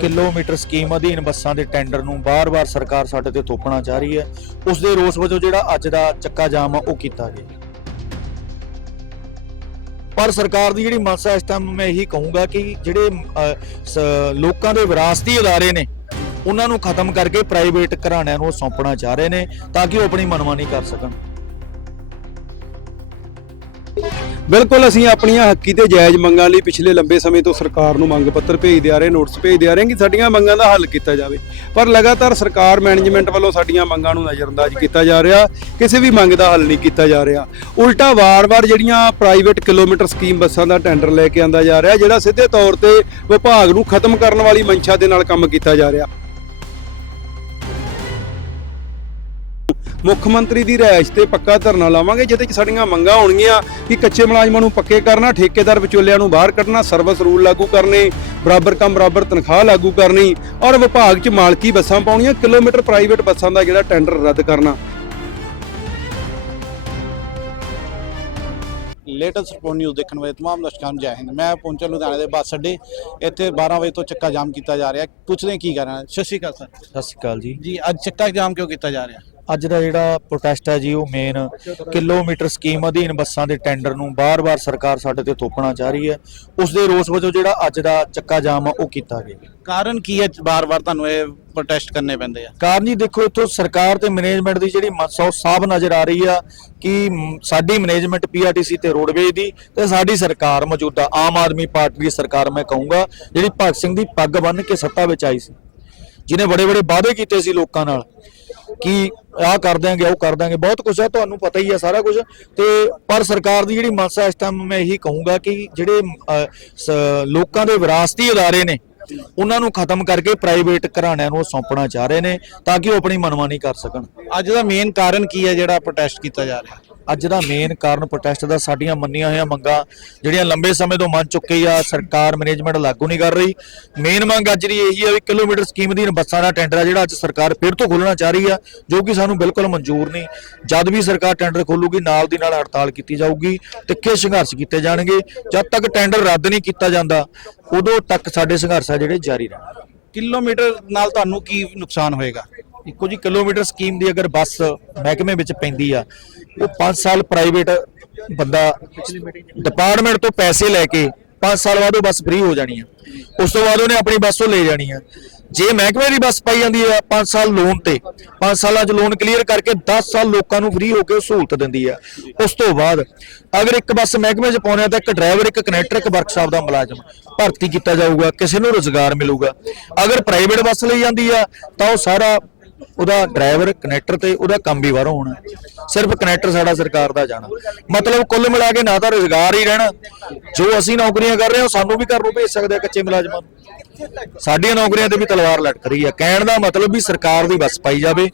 Kilometre scheme ਅਧੀਨ ਬੱਸਾਂ ਦੇ ਟੈਂਡਰ ਨੂੰ ਬਾਰ-ਬਾਰ ਸਰਕਾਰ ਸਾਡੇ ਤੇ ਥੋਪਣਾ ਚਾਹ ਰਹੀ ਹੈ। ਉਸ ਦੇ ਰੋਸ ਵਜੋਂ ਜਿਹੜਾ ਅੱਜ ਦਾ ਚੱਕਾ ਜਾਮ ਆ ਉਹ ਕੀਤਾ ਗਿਆ। ਪਰ ਸਰਕਾਰ ਦੀ ਜਿਹੜੀ ਮਨਸਾ ਇਸ ਟਾਈਮ ਮੈਂ ਇਹੀ ਕਹੂੰਗਾ ਕਿ ਜਿਹੜੇ ਅਹ, ਲੋਕਾਂ ਦੇ ਵਿਰਾਸਤੀ ਅਦਾਰੇ ਨੇ ਉਹਨਾਂ ਨੂੰ ਖਤਮ ਕਰਕੇ ਪ੍ਰਾਈਵੇਟ ਘਰਾਣਿਆਂ ਨੂੰ ਸੌਂਪਣਾ ਚਾਹ ਰਹੇ ਨੇ ਤਾਂ ਕਿ ਉਹ ਆਪਣੀ ਮਨਮਾਨੀ ਕਰ ਸਕਣ। ਬਿਲਕੁਲ ਅਸੀਂ ਆਪਣੀਆਂ ਹੱਕੀ ਤੇ ਜਾਇਜ਼ ਮੰਗਾਂ ਲਈ ਪਿਛਲੇ ਲੰਬੇ ਸਮੇਂ ਤੋਂ ਸਰਕਾਰ ਨੂੰ ਮੰਗ ਪੱਤਰ ਭੇਜਦੇ ਆ ਰਹੇ, ਨੋਟਿਸ ਭੇਜਦੇ ਆ ਰਹੇ ਕਿ ਸਾਡੀਆਂ ਮੰਗਾਂ ਦਾ ਹੱਲ ਕੀਤਾ ਜਾਵੇ। ਪਰ ਲਗਾਤਾਰ ਸਰਕਾਰ ਮੈਨੇਜਮੈਂਟ ਵੱਲੋਂ ਸਾਡੀਆਂ ਮੰਗਾਂ ਨੂੰ ਨਜ਼ਰਅੰਦਾਜ਼ ਕੀਤਾ ਜਾ ਰਿਹਾ, ਕਿਸੇ ਵੀ ਮੰਗ ਦਾ ਹੱਲ ਨਹੀਂ ਕੀਤਾ ਜਾ ਰਿਹਾ। ਉਲਟਾ ਵਾਰ-ਵਾਰ ਜਿਹੜੀਆਂ ਪ੍ਰਾਈਵੇਟ ਕਿਲੋਮੀਟਰ ਸਕੀਮ ਬੱਸਾਂ ਦਾ ਟੈਂਡਰ ਲੈ ਕੇ ਆਂਦਾ ਜਾ ਰਿਹਾ, ਜਿਹੜਾ ਸਿੱਧੇ ਤੌਰ ਤੇ ਵਿਭਾਗ ਨੂੰ ਖਤਮ ਕਰਨ ਵਾਲੀ ਮਨਸ਼ਾ ਦੇ ਨਾਲ ਕੰਮ ਕੀਤਾ ਜਾ ਰਿਹਾ। ਮੁੱਖ ਮੰਤਰੀ ਦੀ ਰਿਹਾਇਸ਼ ਤੇ ਪੱਕਾ ਧਰਨਾ ਲਾਵਾਂਗੇ ਜਿਹਦੇ 'ਚ ਸਾਡੀਆਂ ਮੰਗਾਂ ਹੋਣਗੀਆਂ ਕਿ ਕੱਚੇ ਮੁਲਾਜ਼ਮਾਂ ਨੂੰ ਪੱਕੇ ਕਰਨਾ ਠੇਕੇਦਾਰ ਵਿਚੋਲਿਆਂ ਨੂੰ ਬਾਹਰ ਕੱਢਣਾ ਸਰਵਿਸ ਰੂਲ ਲਾਗੂ ਕਰਨੇ ਬਰਾਬਰ ਕੰਮ ਬਰਾਬਰ ਤਨਖਾਹ ਲਾਗੂ ਕਰਨੀ ਔਰ ਵਿਭਾਗ 'ਚ ਮਾਲਕੀ ਬੱਸਾਂ ਪਾਉਣੀਆਂ ਕਿਲੋਮੀਟਰ ਪ੍ਰਾਈਵੇਟ ਬੱਸਾਂ ਦਾ ਜਿਹੜਾ ਟੈਂਡਰ ਰੱਦ ਕਰਨਾ। ਲੇਟੈਸਟ ਰਿਪੋਰਟ ਨਿਊਜ਼ ਦੇਖਣ ਵਾਲੇ ਤਮਾਮ ਦਰਸ਼ਕਾਂ ਨੂੰ ਜੈ ਹਿੰਦ। ਮੈਂ ਪਹੁੰਚਾ ਲੁਧਿਆਣੇ ਦੇ ਬੱਸ ਅੱਡੇ ਇੱਥੇ 12 ਵਜੇ ਤੋਂ ਚੱਕਾ ਜਾਮ ਕੀਤਾ ਜਾ ਰਿਹਾ। ਪੁੱਛਦੇ ਕੀ ਕਰਨਾ ਸਤਿ ਸ਼੍ਰੀ ਅਕਾਲ ਸਰ। ਸਤਿ ਸ਼੍ਰੀ ਅਕਾਲ ਜੀ। ਜੀ ਅੱਜ ਚੱਕਾ ਜਾਮ ਕਿਉਂ ਕੀਤਾ ਜਾ ਰਿਹਾ? ਅੱਜ ਦਾ ਜਿਹੜਾ ਪ੍ਰੋਟੈਸਟ ਹੈ ਜੀ ਉਹ ਮੇਨ ਕਿਲੋਮੀਟਰ ਸਕੀਮ ਅਧੀਨ ਬੱਸਾਂ ਦੇ ਟੈਂਡਰ ਨੂੰ ਬਾਰ-ਬਾਰ ਸਰਕਾਰ ਸਾਡੇ ਤੇ ਥੋਪਣਾ ਚਾਹ ਰਹੀ ਹੈ। ਉਸ ਦੇ ਰੋਸ ਵਜੋਂ ਜਿਹੜਾ ਅੱਜ ਦਾ ਚੱਕਾ ਜਾਮ ਆ ਉਹ ਕੀਤਾ ਗਿਆ। ਕਾਰਨ ਕੀ ਹੈ? ਬਾਰ-ਬਾਰ ਤੁਹਾਨੂੰ ਇਹ ਪ੍ਰੋਟੈਸਟ ਕਰਨੇ ਪੈਂਦੇ ਆ। ਕਾਰਨ ਜੀ ਦੇਖੋ ਇੱਥੋਂ ਸਰਕਾਰ ਤੇ ਮੈਨੇਜਮੈਂਟ ਦੀ ਜਿਹੜੀ ਉਹ ਸਾਫ਼ ਨਜ਼ਰ ਆ ਰਹੀ ਆ ਕਿ ਸਾਡੀ ਮੈਨੇਜਮੈਂਟ ਪੀਆਰਟੀਸੀ ਤੇ ਰੋਡਵੇਜ ਦੀ ਤੇ ਸਾਡੀ ਸਰਕਾਰ ਮੌਜੂਦਾ ਆਮ ਆਦਮੀ ਪਾਰਟੀ ਦੀ ਸਰਕਾਰ ਮੈਂ ਕਹੂੰਗਾ ਜਿਹੜੀ ਭਗਤ ਸਿੰਘ ਦੀ ਪੱਗ ਬੰਨ੍ਹ ਕੇ ਸੱਤਾ ਵਿੱਚ ਆਈ ਸੀ। ਜਿਹਨੇ ਬੜੇ ਬੜੇ ਵਾਅਦੇ ਕੀਤੇ ਸੀ ਲੋਕਾਂ ਨਾਲ। ਕਿ ਆਹ ਕਰ ਦਿਆਂਗੇ ਉਹ ਕਰ ਦਿਆਂਗੇ ਬਹੁਤ ਕੁਝ ਹੈ ਤੁਹਾਨੂੰ ਪਤਾ ਹੀ ਹੈ ਸਾਰਾ ਕੁਝ ਤੇ ਪਰ ਸਰਕਾਰ ਦੀ ਜਿਹੜੀ ਮਨਸਾ ਇਸ ਟਾਈਮ ਮੈਂ ਇਹੀ ਕਹੂੰਗਾ ਕਿ ਜਿਹੜੇ ਅਹ, ਸ- ਲੋਕਾਂ ਦੇ ਵਿਰਾਸਤੀ ਅਦਾਰੇ ਨੇ ਉਹਨਾਂ ਨੂੰ ਖਤਮ ਕਰਕੇ ਪ੍ਰਾਈਵੇਟ ਘਰਾਣਿਆਂ ਨੂੰ ਸੌਂਪਣਾ ਚਾਹ ਰਹੇ ਨੇ ਤਾਂ ਕਿ ਉਹ ਆਪਣੀ ਮਨਮਾਨੀ ਕਰ ਸਕਣ। ਅੱਜ ਦਾ ਮੇਨ ਕਾਰਨ ਕੀ ਹੈ ਜਿਹੜਾ ਪ੍ਰੋਟੈਸਟ ਕੀਤਾ ਜਾ ਰਿਹਾ? ਅੱਜ ਦਾ ਮੇਨ ਕਾਰਨ ਪ੍ਰੋਟੈਸਟ ਦਾ ਸਾਡੀਆਂ ਮੰਨੀਆਂ ਹੋਈਆਂ ਮੰਗਾਂ ਜਿਹੜੀਆਂ ਲੰਬੇ ਸਮੇਂ ਤੋਂ ਮੰਨ ਚੁੱਕੀ ਆ ਸਰਕਾਰ ਮੈਨੇਜਮੈਂਟ ਲਾਗੂ ਨਹੀਂ ਕਰ ਰਹੀ। ਮੇਨ ਮੰਗ ਅੱਜ ਦੀ ਇਹੀ ਆ ਵੀ ਕਿਲੋਮੀਟਰ ਸਕੀਮ ਦੀ ਬੱਸਾਂ ਦਾ ਟੈਂਡਰ ਆ ਜਿਹੜਾ ਅੱਜ ਸਰਕਾਰ ਫਿਰ ਤੋਂ ਖੋਲਣਾ ਚਾਹ ਰਹੀ ਆ ਜੋ ਕਿ ਸਾਨੂੰ ਬਿਲਕੁਲ ਮਨਜ਼ੂਰ ਨਹੀਂ। ਜਦ ਵੀ ਸਰਕਾਰ ਟੈਂਡਰ ਖੋਲੂਗੀ ਨਾਲ ਦੀ ਨਾਲ ਹੜਤਾਲ ਕੀਤੀ ਜਾਊਗੀ ਤਿੱਖੇ ਸੰਘਰਸ਼ ਕੀਤੇ ਜਾਣਗੇ। ਜਦ ਤੱਕ ਟੈਂਡਰ ਰੱਦ ਨਹੀਂ ਕੀਤਾ ਜਾਂਦਾ ਉਦੋਂ ਤੱਕ ਸਾਡੇ ਸੰਘਰਸ਼ ਆ ਜਿਹੜੇ ਜਾਰੀ ਰਹਿਣਗੇ। ਕਿਲੋਮੀਟਰ ਨਾਲ ਤੁਹਾਨੂੰ ਕੀ ਨੁਕਸਾਨ ਹੋਏਗਾ? ਇੱਕੋ ਜੀ ਕਿਲੋਮੀਟਰ ਸਕੀਮ ਦੀ ਅਗਰ ਬੱਸ ਮਹਿਕਮੇ ਵਿੱਚ ਪੈਂਦੀ ਆ ਉਹ 5 ਸਾਲ ਪ੍ਰਾਈਵੇਟ ਬੰਦਾ ਡਿਪਾਰਟਮੈਂਟ ਤੋਂ ਪੈਸੇ ਲੈ ਕੇ 5 ਸਾਲ ਬਾਅਦ ਉਹ ਬੱਸ ਫ੍ਰੀ ਹੋ ਜਾਣੀ ਆ। ਉਸ ਤੋਂ ਬਾਅਦ ਉਹਨੇ ਆਪਣੀ ਬੱਸ ਉਹ ਲੈ ਜਾਣੀ ਆ। ਜੇ ਮਹਿਕਮੇ ਦੀ ਬੱਸ ਪਾਈ ਜਾਂਦੀ ਹੈ 5 ਸਾਲ ਲੋਨ ਤੇ 5 ਸਾਲਾਂ 'ਚ ਲੋਨ ਕਲੀਅਰ ਕਰਕੇ 10 ਸਾਲ ਲੋਕਾਂ ਨੂੰ ਫ੍ਰੀ ਹੋ ਕੇ ਉਹ ਸਹੂਲਤ ਦਿੰਦੀ ਹੈ ਉਸ ਤੋਂ ਬਾਅਦ ਅਗਰ ਇੱਕ ਬੱਸ ਮਹਿਕਮੇ 'ਚ ਪਾਉਣੇ ਆ ਤਾਂ ਇੱਕ ਡਰਾਈਵਰ ਇੱਕ ਕਨੈਕਟਰ ਇੱਕ ਵਰਕਸ਼ਾਪ ਦਾ ਮੁਲਾਜ਼ਮ ਭਰਤੀ ਕੀਤਾ ਜਾਊਗਾ, ਕਿਸੇ ਨੂੰ ਰੋਜ਼ਗਾਰ ਮਿਲੂਗਾ। ਅਗਰ ਪ੍ਰਾਈਵੇਟ ਬੱਸ ਲਈ ਜਾਂਦੀ ਆ ਤਾਂ ਉਹ ਸਾਰਾ ਉਹਦਾ ਡਰਾਈਵਰ ਕਨੈਕਟਰ ਤੇ ਉਹਦਾ ਕੰਮ ਵੀ ਬਾਹਰੋਂ ਹੋਣਾ। ਸਿਰਫ ਕਨੈਕਟਰ ਸਾਡਾ ਸਰਕਾਰ ਦਾ ਜਾਣਾ। ਮਤਲਬ ਕੁੱਲ ਮਿਲਾ ਕੇ ਨਾ ਤਾਂ ਰੋਜ਼ਗਾਰ ਹੀ ਰਹਿਣਾ। ਜੋ ਅਸੀਂ ਨੌਕਰੀਆਂ ਕਰ ਰਹੇ ਹਾਂ ਸਾਨੂੰ ਵੀ ਘਰ ਨੂੰ ਭੇਜ ਸਕਦੇ ਆ ਕੱਚੇ ਮੁਲਾਜ਼ਮਾਂ ਨੂੰ। ਸਾਡੀਆਂ ਨੌਕਰੀਆਂ ਤੇ ਵੀ ਤਲਵਾਰ ਲਟਕ ਰਹੀ ਆ। ਕਹਿਣ ਦਾ ਮਤਲਬ ਵੀ ਸਰਕਾਰ ਦੀ ਬੱਸ ਪਾਈ ਜਾਵੇ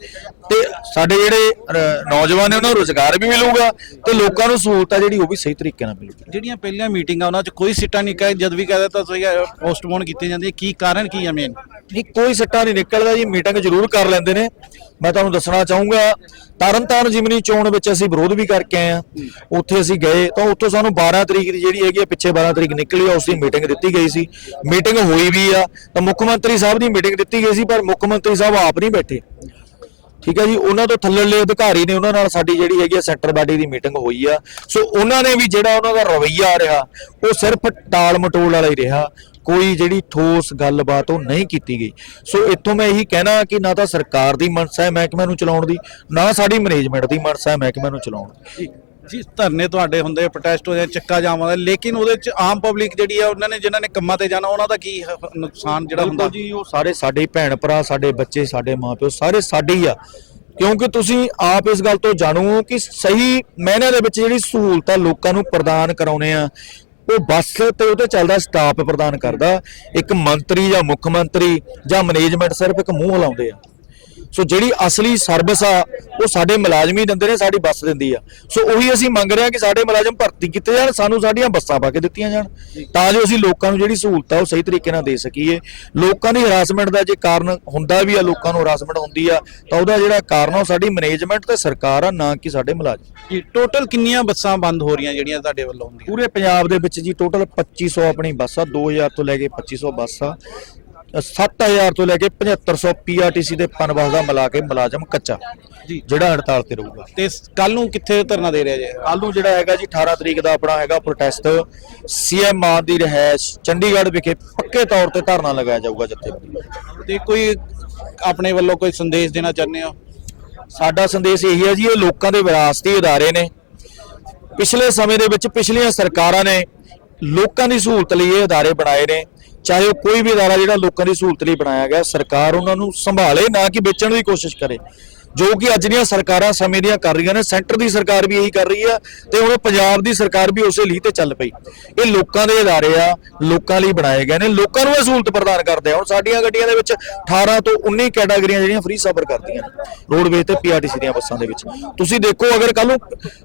ਤੇ ਸਾਡੇ ਜਿਹੜੇ ਨੌਜਵਾਨ ਨੇ ਉਹਨਾਂ ਨੂੰ ਰੋਜ਼ਗਾਰ ਵੀ ਮਿਲੂਗਾ ਤੇ ਲੋਕਾਂ ਨੂੰ ਸਹੂਲਤਾਂ ਜਿਹੜੀ ਉਹ ਵੀ ਸਹੀ ਤਰੀਕੇ ਨਾਲ ਮਿਲੂਗੀ। ਜਿਹੜੀਆਂ ਪਹਿਲੀਆਂ ਮੀਟਿੰਗਾਂ, ਉਹਨਾਂ 'ਚ ਕੋਈ ਸਿੱਟਾ ਨਹੀਂ ਕਹੇ, ਜਦ ਵੀ ਕਹਦੇ ਤਾਂ ਪੋਸਟਪੋਨ ਕੀਤੀਆਂ ਜਾਂਦੀਆਂ। ਕੀ ਕਾਰਨ ਕੀ ਆ ਮੇਨ ਨਹੀਂ, ਕੋਈ ਸਿੱਟਾ ਨਹੀਂ ਨਿਕਲਦਾ ਜੀ, ਮੀਟਿੰਗ ਜ਼ਰੂਰ ਕਰ ਲੈਂਦੇ ਨੇ। ਮੈਂ ਤੁਹਾਨੂੰ ਦੱਸਣਾ ਚਾਹੂੰਗਾ, ਤਰਨਤਾਰਨ ਜਿਮਨੀ ਚੋਣ ਵਿੱਚ ਅਸੀਂ ਵਿਰੋਧ ਵੀ ਕਰਕੇ ਆਏ ਆ ਉੱਥੇ ਅਸੀਂ ਗਏ, ਤਾਂ ਉੱਥੋਂ ਸਾਨੂੰ 12 ਤਰੀਕ ਦੀ ਜਿਹੜੀ ਹੈਗੀ ਆ, ਪਿੱਛੇ 12 ਤਰੀਕ ਨਿਕਲੀ ਆ, ਉਸ ਦੀ ਮੀਟਿੰਗ ਦਿੱਤੀ ਗਈ ਸੀ। ਮੀਟਿੰਗ ਹੋਈ ਵੀ ਆ, ਤਾਂ ਮੁੱਖ ਮੰਤਰੀ ਸਾਹਿਬ ਦੀ ਮੀਟਿੰਗ ਦਿੱਤੀ ਗਈ ਸੀ, ਪਰ ਮੁੱਖ ਮੰਤਰੀ ਸਾਹਿਬ ਆਪ ਨਹੀਂ ਬੈਠੇ। ਠੀਕ ਹੈ ਜੀ, ਉਹਨਾਂ ਤੋਂ ਥੱਲੇਲੇ ਅਧਿਕਾਰੀ ਨੇ ਉਹਨਾਂ ਨਾਲ ਸਾਡੀ ਜਿਹੜੀ ਹੈਗੀ ਆ ਸੈਕਟਰ ਬਾਡੀ ਦੀ ਮੀਟਿੰਗ ਹੋਈ ਆ। ਸੋ ਉਹਨਾਂ ਨੇ ਵੀ ਜਿਹੜਾ ਉਹਨਾਂ ਦਾ ਰਵੱਈਆ ਰਿਹਾ, ਉਹ ਸਿਰਫ ਟਾਲ ਮਟੋਲ ਵਾਲਾ ਹੀ ਰਿਹਾ। ਕੋਈ ਜਿਹੜੀ ਠੋਸ ਗੱਲਬਾਤ ਉਹ ਨਹੀਂ ਕੀਤੀ ਗਈ। ਸੋ ਇੱਥੋਂ ਮੈਂ ਇਹੀ ਕਹਿਣਾ ਕਿ ਨਾ ਤਾਂ ਸਰਕਾਰ ਦੀ ਮਨਸਾ ਹੈ ਮਹਿਕਮੇ ਨੂੰ ਚਲਾਉਣ ਦੀ ਨਾ ਸਾਡੀ ਮੈਨੇਜਮੈਂਟ ਦੀ ਮਨਸਾ ਹੈ ਮਹਿਕਮੇ ਨੂੰ ਚਲਾਉਣ ਦੀ। ਜੀ ਧਰਨੇ ਤੁਹਾਡੇ ਹੁੰਦੇ ਪ੍ਰੋਟੈਸਟ ਹੋਏ ਚੱਕਾ ਜਾਮ ਦਾ ਲੇਕਿਨ ਉਹਦੇ 'ਚ ਆਮ ਪਬਲਿਕ ਜਿਹੜੀ ਆ ਉਹਨਾਂ ਨੇ ਜਿਨ੍ਹਾਂ ਨੇ ਕੰਮਾਂ ਤੇ ਜਾਣਾ ਉਹਨਾਂ ਦਾ ਕੀ ਹ- ਨੁਕਸਾਨ ਜਿਹੜਾ ਹੁੰਦਾ? ਜੀ ਉਹ ਸਾਰੇ ਸਾਡੇ ਹੀ ਭੈਣ ਭਰਾ ਸਾਡੇ ਬੱਚੇ ਸਾਡੇ ਮਾਪਿਓ ਸਾਰੇ ਸਾਡੇ ਹੀ ਆ। ਕਿਉਂਕਿ ਤੁਸੀਂ ਆਪ ਇਸ ਗੱਲ ਤੋਂ ਜਾਣੂ ਹੋ ਕਿ ਸਹੀ ਮਾਇਨੇ ਦੇ ਵਿੱਚ ਜਿਹੜੀ ਸਹੂਲਤਾਂ ਲੋਕਾਂ ਨੂੰ ਪ੍ਰਦਾਨ ਕਰਾਉਨੇ ਆ ਉਹ ਬੱਸ ਤੇ ਉਹਦੇ ਚੱਲਦਾ ਸਟਾਫ ਪ੍ਰਦਾਨ ਕਰਦਾ। ਇੱਕ ਮੰਤਰੀ ਜਾਂ ਮੁੱਖ ਮੰਤਰੀ ਜਾਂ ਮੈਨੇਜਮੈਂਟ ਸਿਰਫ ਇੱਕ ਮੂੰਹ ਹਿਲਾਉਂਦੇ ਆ। ਸੋ ਜਿਹੜੀ ਅਸਲੀ ਸਰਵਿਸ ਆ ਉਹ ਸਾਡੇ ਮੁਲਾਜ਼ਮ ਹੀ ਦਿੰਦੇ ਨੇ ਸਾਡੀ ਬੱਸ ਦਿੰਦੀ ਆ। ਸੋ ਉਹੀ ਅਸੀਂ ਮੰਗ ਰਹੇ ਹਾਂ ਕਿ ਸਾਡੇ ਮੁਲਾਜ਼ਮ ਭਰਤੀ ਕੀਤੇ ਜਾਣ ਸਾਨੂੰ ਸਾਡੀਆਂ ਬੱਸਾਂ ਪਾ ਕੇ ਦਿੱਤੀਆਂ ਜਾਣ ਤਾਂ ਜੋ ਅਸੀਂ ਲੋਕਾਂ ਨੂੰ ਜਿਹੜੀ ਸਹੂਲਤ ਆ ਉਹ ਸਹੀ ਤਰੀਕੇ ਨਾਲ ਦੇ ਸਕੀਏ। ਲੋਕਾਂ ਦੀ ਹਰਾਸਮੈਂਟ ਦਾ ਜੇ ਕਾਰਨ ਹੁੰਦਾ ਵੀ ਆ ਲੋਕਾਂ ਨੂੰ ਹਰਾਸਮੈਂਟ ਹੁੰਦੀ ਆ ਤਾਂ ਉਹਦਾ ਜਿਹੜਾ ਕਾਰਨ ਆ ਉਹ ਸਾਡੀ ਮੈਨੇਜਮੈਂਟ ਤੇ ਸਰਕਾਰ ਆ ਨਾ ਕਿ ਸਾਡੇ ਮੁਲਾਜ਼ਮ। ਜੀ ਟੋਟਲ ਕਿੰਨੀਆਂ ਬੱਸਾਂ ਬੰਦ ਹੋ ਰਹੀਆਂ ਜਿਹੜੀਆਂ ਤੁਹਾਡੇ ਵੱਲੋਂ ਹੁੰਦੀਆਂ? ਪੂਰੇ ਪੰਜਾਬ ਦੇ ਵਿੱਚ ਜੀ ਟੋਟਲ 2500 ਆਪਣੀ ਬੱਸ ਆ 2000 ਤੋਂ ਲੈ ਕੇ 2500 ਬੱਸ ਆ। 7000 ਤੋਂ ਲੈ ਕੇ 7500 ਪੀਆਰਟੀਸੀ ਦੇ ਪਨਬਸ ਦਾ ਮਿਲਾ ਕੇ ਮੁਲਾਜ਼ਮ ਕੱਚਾ ਜੀ। ਜਿਹੜਾ ਹੜਤਾਲ ਤੇ ਰਹੂਗਾ। ਤੇ ਕੱਲ ਨੂੰ ਕਿੱਥੇ ਧਰਨਾ ਦੇ ਰਿਹਾ ਜੀ? ਕੱਲ ਨੂੰ ਜਿਹੜਾ ਹੈਗਾ ਜੀ 18 ਤਰੀਕ ਦਾ ਆਪਣਾ ਹੈਗਾ ਪ੍ਰੋਟੈਸਟ ਸੀਐਮ ਆਰ ਦੀ ਰਹਿਸ਼ ਚੰਡੀਗੜ੍ਹ ਵਿਖੇ ਪੱਕੇ ਤੌਰ ਤੇ ਧਰਨਾ ਲਗਾਇਆ ਜਾਊਗਾ ਜਿੱਥੇ ਤੇ ਕੋਈ ਆਪਣੇ ਵੱਲੋਂ ਕੋਈ ਸੰਦੇਸ਼ ਦੇਣਾ ਚਾਹੁੰਦੇ ਹੋ? ਸਾਡਾ ਸੰਦੇਸ਼ ਇਹੀ ਹੈ ਜੀ ਇਹ ਲੋਕਾਂ ਦੇ ਵਿਰਾਸਤੀ ادارے ਨੇ। ਪਿਛਲੇ ਸਮੇਂ ਦੇ ਵਿੱਚ ਪਿਛਲੀਆਂ ਸਰਕਾਰਾਂ ਨੇ ਲੋਕਾਂ ਦੀ ਸਹੂਲਤ ਲਈ ਇਹ ادارے ਬਣਾਏ ਨੇ। ਚਾਹੇ ਉਹ ਕੋਈ ਵੀ ਅਦਾਰਾ ਜਿਹੜਾ ਲੋਕਾਂ ਦੀ ਸਹੂਲਤ ਲਈ ਬਣਾਇਆ ਗਿਆ, ਸਰਕਾਰ ਉਹਨਾਂ ਨੂੰ ਸੰਭਾਲੇ, ਨਾ ਕਿ ਵੇਚਣ ਦੀ ਕੋਸ਼ਿਸ਼ ਕਰੇ। ਜੋ ਕਿ ਅੱਜ ਦੀਆਂ ਸਰਕਾਰਾਂ ਸਮੇਂ ਦੀਆਂ ਕਰ ਰਹੀਆਂ ਨੇ, ਸੈਂਟਰ ਦੀ ਸਰਕਾਰ ਵੀ ਇਹੀ ਕਰ ਰਹੀ ਆ ਤੇ ਹੁਣ ਪੰਜਾਬ ਦੀ ਸਰਕਾਰ ਵੀ ਉਸੇ ਲਈ ਤੇ ਚੱਲ ਪਈ। ਇਹ ਲੋਕਾਂ ਦੇ ਅਦਾਰੇ ਆ, ਲੋਕਾਂ ਲਈ ਬਣਾਏ ਗਏ ਨੇ, ਲੋਕਾਂ ਨੂੰ ਇਹ ਸਹੂਲਤ ਪ੍ਰਦਾਨ ਕਰਦੇ ਆ। ਹੁਣ ਸਾਡੀਆਂ ਗੱਡੀਆਂ ਦੇ ਵਿੱਚ 18 ਤੋਂ 19 ਕੈਟਾਗਰੀਆਂ ਜਿਹੜੀਆਂ ਫ੍ਰੀ ਸਫ਼ਰ ਕਰਦੀਆਂ ਨੇ ਰੋਡਵੇਜ਼ ਤੇ ਪੀਆਰਟੀਸੀ ਦੀਆਂ ਬੱਸਾਂ ਦੇ ਵਿੱਚ। ਤੁਸੀਂ ਦੇਖੋ, ਅਗਰ ਕੱਲ ਨੂੰ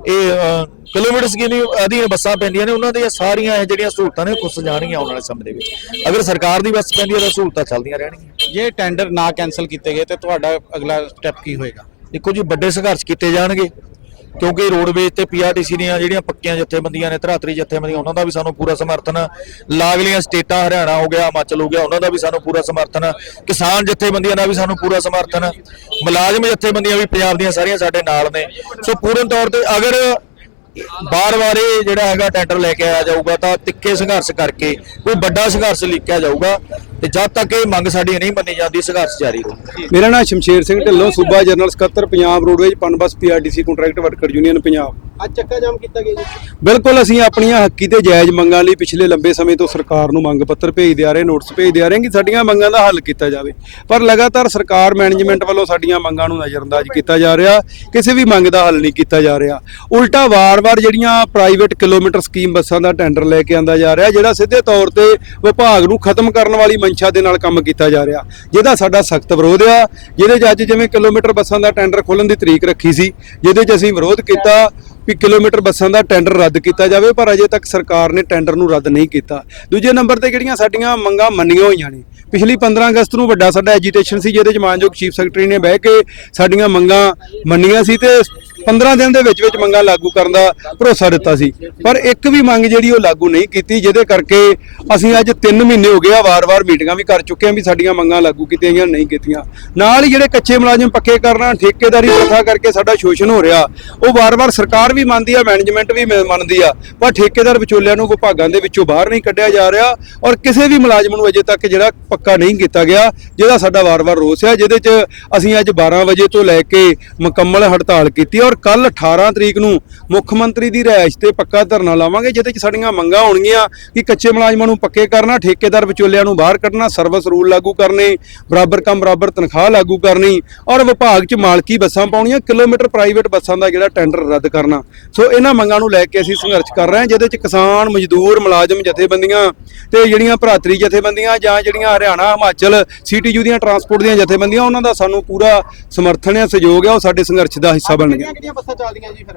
ਇਹ ਕਿਲੋਮੀਟਰ ਸਕੀਮ ਅਧੀਨ ਬੱਸਾਂ ਪੈਂਦੀਆਂ ਨੇ, ਉਹਨਾਂ ਦੀਆਂ ਸਾਰੀਆਂ ਇਹ ਜਿਹੜੀਆਂ ਸਹੂਲਤਾਂ ਨੇ ਖੁੱਸ ਜਾਣਗੀਆਂ ਆਉਣ ਵਾਲੇ ਸਮੇਂ ਦੇ ਵਿੱਚ। ਅਗਰ ਸਰਕਾਰ ਦੀ ਬੱਸ ਪੈਂਦੀ ਹੈ, ਤਾਂ ਸਹੂਲਤਾਂ ਚੱਲਦੀਆਂ ਰਹਿਣਗੀਆਂ। ਜੇ ਟੈਂਡਰ ਨਾ ਕੈਨਸਲ ਕੀਤੇ ਗਏ, ਤੇ ਤੁਹਾਡਾ ਅਗਲਾ ਸਟੈਪ ਕੀ ਹੋਏਗਾ? ਦੇਖੋ ਜੀ ਵੱਡੇ ਸੰਘਰਸ਼ ਕੀਤੇ ਜਾਣਗੇ, ਕਿਉਂਕਿ ਰੋਡਵੇਜ਼ ਤੇ ਪੀਆਰਟੀਸੀ ਦੀਆਂ ਜਿਹੜੀਆਂ ਪੱਕੀਆਂ ਜਥੇਬੰਦੀਆਂ ਨੇ, ਧਰਾਤਰੀ ਜਥੇਬੰਦੀਆਂ, ਉਹਨਾਂ ਦਾ ਵੀ ਸਾਨੂੰ ਪੂਰਾ ਸਮਰਥਨ ਹੈ। ਲਾਗਲੀਆਂ ਸਟੇਟਾਂ ਹਰਿਆਣਾ ਹੋ ਗਿਆ, ਹਿਮਾਚਲ ਹੋ ਗਿਆ, ਉਹਨਾਂ ਦਾ ਵੀ ਸਾਨੂੰ ਪੂਰਾ ਸਮਰਥਨ ਹੈ। ਕਿਸਾਨ ਜਥੇਬੰਦੀਆਂ ਦਾ ਵੀ ਸਾਨੂੰ ਪੂਰਾ ਸਮਰਥਨ ਹੈ। ਮੁਲਾਜ਼ਮ ਜਥੇਬੰਦੀਆਂ ਵੀ ਪੰਜਾਬ ਦੀਆਂ ਸਾਰੀਆਂ ਸਾਡੇ ਨਾਲ ਨੇ ਸੋ ਪੂਰਨ ਤੌਰ ਤੇ ਅਗਰ ਬਾਰ-ਬਾਰ ਇਹ ਜਿਹੜਾ ਹੈਗਾ ਟੈਂਡਰ ਲੈ ਕੇ ਆਇਆ ਜਾਊਗਾ ਤਾਂ ਤਿੱਖੇ ਸੰਘਰਸ਼ ਕਰਕੇ, ਕੋਈ ਵੱਡਾ ਸੰਘਰਸ਼ ਲਿਖਿਆ ਜਾਊਗਾ ਤੇ ਜਦ ਤੱਕ ਇਹ ਮੰਗ ਸਾਡੀ ਨਹੀਂ ਮੰਨੀ ਜਾਂਦੀ, ਸੰਘਰਸ਼ ਜਾਰੀ ਰਹੂਗਾ। ਮੇਰਾ ਨਾਮ ਸ਼ਮਸ਼ੇਰ ਸਿੰਘ ਢਿੱਲੋਂ, ਸੂਬਾ ਜਨਰਲ ਸਕੱਤਰ, Punjab roadways, PUNBUS PRTC contract worker union, Punjab. ਅੱਜ ਚੱਕਾ ਜਾਮ ਕੀਤਾ ਗਿਆ ਜੀ। ਬਿਲਕੁਲ, ਅਸੀਂ ਆਪਣੀਆਂ ਹੱਕੀ ਤੇ ਜਾਇਜ਼ ਮੰਗਾਂ ਲਈ ਪਿਛਲੇ ਲੰਬੇ ਸਮੇਂ ਤੋਂ ਸਰਕਾਰ ਨੂੰ ਮੰਗ ਪੱਤਰ ਭੇਜਦੇ ਆ ਰਹੇ, ਨੋਟਿਸ ਭੇਜਦੇ ਆ ਰਹੇ ਕਿ ਸਾਡੀਆਂ ਮੰਗਾਂ ਦਾ ਹੱਲ ਕੀਤਾ ਜਾਵੇ। ਪਰ ਲਗਾਤਾਰ ਸਰਕਾਰ ਮੈਨੇਜਮੈਂਟ ਵੱਲੋਂ ਸਾਡੀਆਂ ਮੰਗਾਂ ਨੂੰ ਨਜ਼ਰਅੰਦਾਜ਼ ਕੀਤਾ ਜਾ ਰਿਹਾ, ਕਿਸੇ ਵੀ ਮੰਗ ਦਾ ਹੱਲ ਨਹੀਂ ਕੀਤਾ ਜਾ ਰਿਹਾ। ਉਲਟਾ ਵਾਰ-ਵਾਰ ਜਿਹੜੀਆਂ ਪ੍ਰਾਈਵੇਟ ਕਿਲੋਮੀਟਰ ਸਕੀਮ ਬੱਸਾਂ ਦਾ ਟੈਂਡਰ ਲੈ ਕੇ ਆਂਦਾ ਜਾ ਰਿਹਾ, ਜਿਹੜਾ ਸਿੱਧੇ ਤੌਰ ਤੇ ਵਿਭਾਗ ਨੂੰ ਖਤਮ ਕਰਨ ਵਾਲੀ ਮਨਸ਼ਾ ਦੇ ਨਾਲ ਕੰਮ ਕੀਤਾ ਜਾ ਰਿਹਾ। ਜਿਹਦਾ ਸਾਡਾ ਸਖਤ ਵਿਰੋਧ ਆ, ਜਿਹਦੇ 'ਚ ਅੱਜ ਜਿਵੇਂ ਕਿਲੋਮੀਟਰ ਬੱਸਾਂ ਦਾ ਟੈਂਡਰ ਖੋਲਣ ਦੀ ਤਰੀਕ ਰੱਖੀ ਸੀ, ਜਿਹਦੇ 'ਚ ਅਸੀਂ ਵਿਰੋਧ ਕੀਤਾ ਵੀ ਕਿਲੋਮੀਟਰ ਬੱਸਾਂ ਦਾ ਟੈਂਡਰ ਰੱਦ ਕੀਤਾ ਜਾਵੇ, ਪਰ ਅਜੇ ਤੱਕ ਸਰਕਾਰ ਨੇ ਟੈਂਡਰ ਨੂੰ ਰੱਦ ਨਹੀਂ ਕੀਤਾ। ਦੂਜੇ ਨੰਬਰ ਤੇ ਜਿਹੜੀਆਂ ਸਾਡੀਆਂ ਮੰਗਾਂ ਮੰਨੀਆਂ ਹੋਈਆਂ ਨੇ? ਪਿਛਲੀ 15 ਅਗਸਤ ਨੂੰ ਵੱਡਾ ਸਾਡਾ ਐਜੀਟੇਸ਼ਨ ਸੀ, ਜਿਹਦੇ ਚ ਮਾਨਯੋਗ ਚੀਫ ਸੈਕਟਰੀ ਨੇ ਬਹਿ ਕੇ ਸਾਡੀਆਂ ਮੰਗਾਂ ਮੰਨੀਆਂ ਸੀ ਤੇ 15 ਦਿਨ ਦੇ ਵਿੱਚ ਵਿੱਚ ਮੰਗਾਂ ਲਾਗੂ ਕਰਨ ਦਾ ਭਰੋਸਾ ਦਿੱਤਾ ਸੀ। ਪਰ ਇੱਕ ਵੀ ਮੰਗ ਜਿਹੜੀ ਉਹ ਲਾਗੂ ਨਹੀਂ ਕੀਤੀ, ਜਿਹਦੇ ਕਰਕੇ ਅਸੀਂ ਅੱਜ 3 ਮਹੀਨੇ ਹੋ ਗਏ ਆ ਵਾਰ-ਵਾਰ ਮੀਟਿੰਗਾਂ ਵੀ ਕਰ ਚੁੱਕੇ ਆ ਵੀ ਸਾਡੀਆਂ ਮੰਗਾਂ ਲਾਗੂ ਕੀਤੀਆਂ ਜਾਂ ਨਹੀਂ ਕੀਤੀਆਂ। ਨਾਲ ਹੀ ਜਿਹੜੇ ਕੱਚੇ ਮੁਲਾਜ਼ਮ ਪੱਕੇ ਕਰਨਾ, ਠੇਕੇਦਾਰੀ ਪ੍ਰਥਾ ਕਰਕੇ ਸਾਡਾ ਸ਼ੋਸ਼ਣ ਹੋ ਰਿਹਾ, ਉਹ ਵਾਰ-ਵਾਰ ਸਰਕਾਰ ਵੀ ਮੰਨਦੀ ਆ ਮੈਨੇਜਮੈਂਟ ਵੀ ਮ- ਮੰਨਦੀ ਆ, ਪਰ ਠੇਕੇਦਾਰ ਵਿਚੋਲਿਆਂ ਨੂੰ ਵਿਭਾਗਾਂ ਦੇ ਵਿੱਚੋਂ ਬਾਹਰ ਨਹੀਂ ਕੱਢਿਆ ਜਾ ਰਿਹਾ ਔਰ ਕਿਸੇ ਵੀ ਮੁਲਾਜ਼ਮ ਨੂੰ ਅਜੇ ਤੱਕ ਜਿਹੜਾ ਪੱਕਾ ਨਹੀਂ ਕੀਤਾ ਗਿਆ, ਜਿਹਦਾ ਸਾਡਾ ਵਾਰ-ਵਾਰ ਰੋਸ ਹੈ, ਜਿਹਦੇ 'ਚ ਅਸੀਂ ਅੱਜ 12 ਵਜੇ ਤੋਂ ਲੈ ਕੇ ਮੁਕੰਮਲ ਹੜਤਾਲ ਕੀਤੀ ਔਰ ਕੱਲ 18 ਤਰੀਕ ਨੂੰ ਮੁੱਖ ਮੰਤਰੀ ਦੀ ਰਿਹਾਇਸ਼ ਤੇ ਪੱਕਾ ਧਰਨਾ ਲਾਵਾਂਗੇ, ਜਿਹਦੇ 'ਚ ਸਾਡੀਆਂ ਮੰਗਾਂ ਹੋਣਗੀਆਂ ਕਿ ਕੱਚੇ ਮੁਲਾਜ਼ਮਾਂ ਨੂੰ ਪੱਕੇ ਕਰਨਾ, ਠੇਕੇਦਾਰ ਵਿਚੋਲਿਆਂ ਨੂੰ ਬਾਹਰ ਕੱਢਣਾ, ਸਰਵਿਸ ਰੂਲ ਲਾਗੂ ਕਰਨੇ, ਬਰਾਬਰ ਕੰਮ, ਬਰਾਬਰ ਤਨਖਾਹ ਲਾਗੂ ਕਰਨੀ ਔਰ ਵਿਭਾਗ 'ਚ ਮਾਲਕੀ ਬੱਸਾਂ ਪਾਉਣੀਆਂ, ਕਿਲੋਮੀਟਰ ਪ੍ਰਾਈਵੇਟ ਬੱਸਾਂ ਦਾ ਜਿਹੜਾ ਟੈਂਡਰ ਰੱਦ ਕਰਨਾ। ਸੋ ਇਹਨਾਂ ਮੰਗਾਂ ਨੂੰ ਲੈ ਕੇ ਅਸੀਂ ਸੰਘਰਸ਼ ਕਰ ਰਹੇ ਹਾਂ, ਜਿਹਦੇ 'ਚ ਕਿਸਾਨ, ਮਜ਼ਦੂਰ, ਮੁਲਾਜ਼ਮ, ਜਥੇਬੰਦੀਆਂ ਤੇ ਜਿਹੜੀਆਂ ਭਰਾਤਰੀ ਜਥੇਬੰਦੀਆਂ ਜਾਂ ਜਿਹੜੀਆਂ ਹਰਿਆਣਾ ਹਿਮਾਚਲ ਸੀਟੀਯੂ ਦੀਆਂ ਟਰਾਂਸਪੋਰਟ ਦੀਆਂ ਜਥੇਬੰਦੀਆਂ ਉਹਨਾਂ ਦਾ ਸਾਨੂੰ ਪੂਰਾ ਸਮਰਥਨ ਹੈ ਸਹਿਯੋਗ ਹੈ ਉਹ ਸਾਡੇ ਸੰਘਰਸ਼ ਦਾ ਹਿੱਸਾ ਬਣਨਗੇ ਕਿਹੜੀਆਂ ਕਿਹੜੀਆਂ ਬੱਸਾਂ ਚੱਲਦੀਆਂ ਜੀ ਫਿਰ?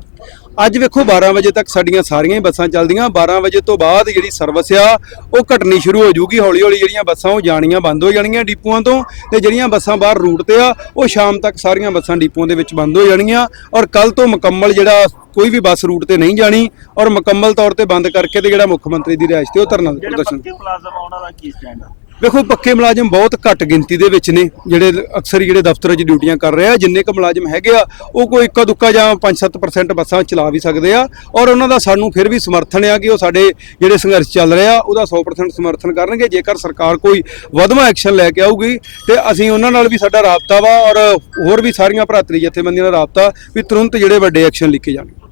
ਅੱਜ ਵੇਖੋ 12 ਵਜੇ ਤੱਕ ਸਾਡੀਆਂ ਸਾਰੀਆਂ ਹੀ ਬੱਸਾਂ ਚੱਲਦੀਆਂ। 12 ਵਜੇ ਤੋਂ ਬਾਅਦ ਜਿਹੜੀ ਸਰਵਿਸ ਆ ਉਹ ਘਟਣੀ ਸ਼ੁਰੂ ਹੋ ਜਾਊਗੀ। ਹੌਲੀ ਹੌਲੀ ਜਿਹੜੀਆਂ ਬੱਸਾਂ ਉਹ ਜਾਣੀਆਂ ਬੰਦ ਹੋ ਜਾਣਗੀਆਂ ਡਿਪੂਆਂ ਤੋਂ ਤੇ ਜਿਹੜੀਆਂ ਬੱਸਾਂ ਬਾਹਰ ਰੂਟ ਤੇ ਆ ਉਹ ਸ਼ਾਮ ਤੱਕ ਸਾਰੀਆਂ ਬੱਸਾਂ ਡਿਪੂਆਂ ਦੇ ਵਿੱਚ ਬੰਦ ਹੋ ਜਾਣਗੀਆਂ ਔਰ ਕੱਲ ਤੋਂ ਮੁਕੰਮਲ ਜਿਹੜਾ ਕੋਈ ਵੀ ਬੱਸ ਰੂਟ ਤੇ ਨਹੀਂ ਜਾਣੀ ਔਰ ਮੁਕੰਮਲ ਤੌਰ ਤੇ ਬੰਦ ਕਰਕੇ ਤੇ ਜਿਹੜਾ ਮੁੱਖ ਮੰਤਰੀ ਦੀ ਰਿਹਾਇਸ਼ ਤੇ ਉਹ ਧਰਨਾ ਪ੍ਰਦਰਸ਼ਨ ਮੁਲਾਜ਼ਮ ਉਹਨਾਂ ਦਾ ਕੀ ਸਟੈਂਡ ਆ? ਵੇਖੋ ਪੱਕੇ ਮੁਲਾਜ਼ਮ ਬਹੁਤ ਘੱਟ ਗਿਣਤੀ ਦੇ ਵਿੱਚ ਨੇ, ਜਿਹੜੇ ਅਕਸਰ ਹੀ ਜਿਹੜੇ ਦਫ਼ਤਰਾਂ 'ਚ ਡਿਊਟੀਆਂ ਕਰ ਰਹੇ ਆ, ਜਿੰਨੇ ਕੁ ਮੁਲਾਜ਼ਮ ਹੈਗੇ ਆ, ਉਹ ਕੋਈ ਇੱਕਾ ਦੁੱਕਾ ਜਾਂ 5-7% ਬੱਸਾਂ ਚਲਾ ਵੀ ਸਕਦੇ ਆ, ਔਰ ਉਹਨਾਂ ਦਾ ਸਾਨੂੰ ਫਿਰ ਵੀ ਸਮਰਥਨ ਆ ਕਿ ਉਹ ਸਾਡੇ ਜਿਹੜੇ ਸੰਘਰਸ਼ ਚੱਲ ਰਿਹਾ, ਉਹਦਾ 100% ਸਮਰਥਨ ਕਰਨਗੇ, ਜੇਕਰ ਸਰਕਾਰ ਕੋਈ ਵਧਵਾ ਐਕਸ਼ਨ ਲੈ ਕੇ ਆਊਗੀ, ਤੇ ਅਸੀਂ ਉਹਨਾਂ ਨਾਲ ਵੀ ਸਾਡਾ ਰਾਬਤਾ ਵਾ, ਔਰ ਹੋਰ ਵੀ ਸਾਰੀਆਂ ਭਰਾਤਰੀ ਜਥੇਬੰਦੀਆਂ ਨਾਲ ਰਾਬਤਾ ਵੀ ਤੁਰੰਤ ਜਿਹੜੇ ਵੱਡੇ ਐਕਸ਼ਨ ਲਿਖੇ ਜਾਣਗੇ।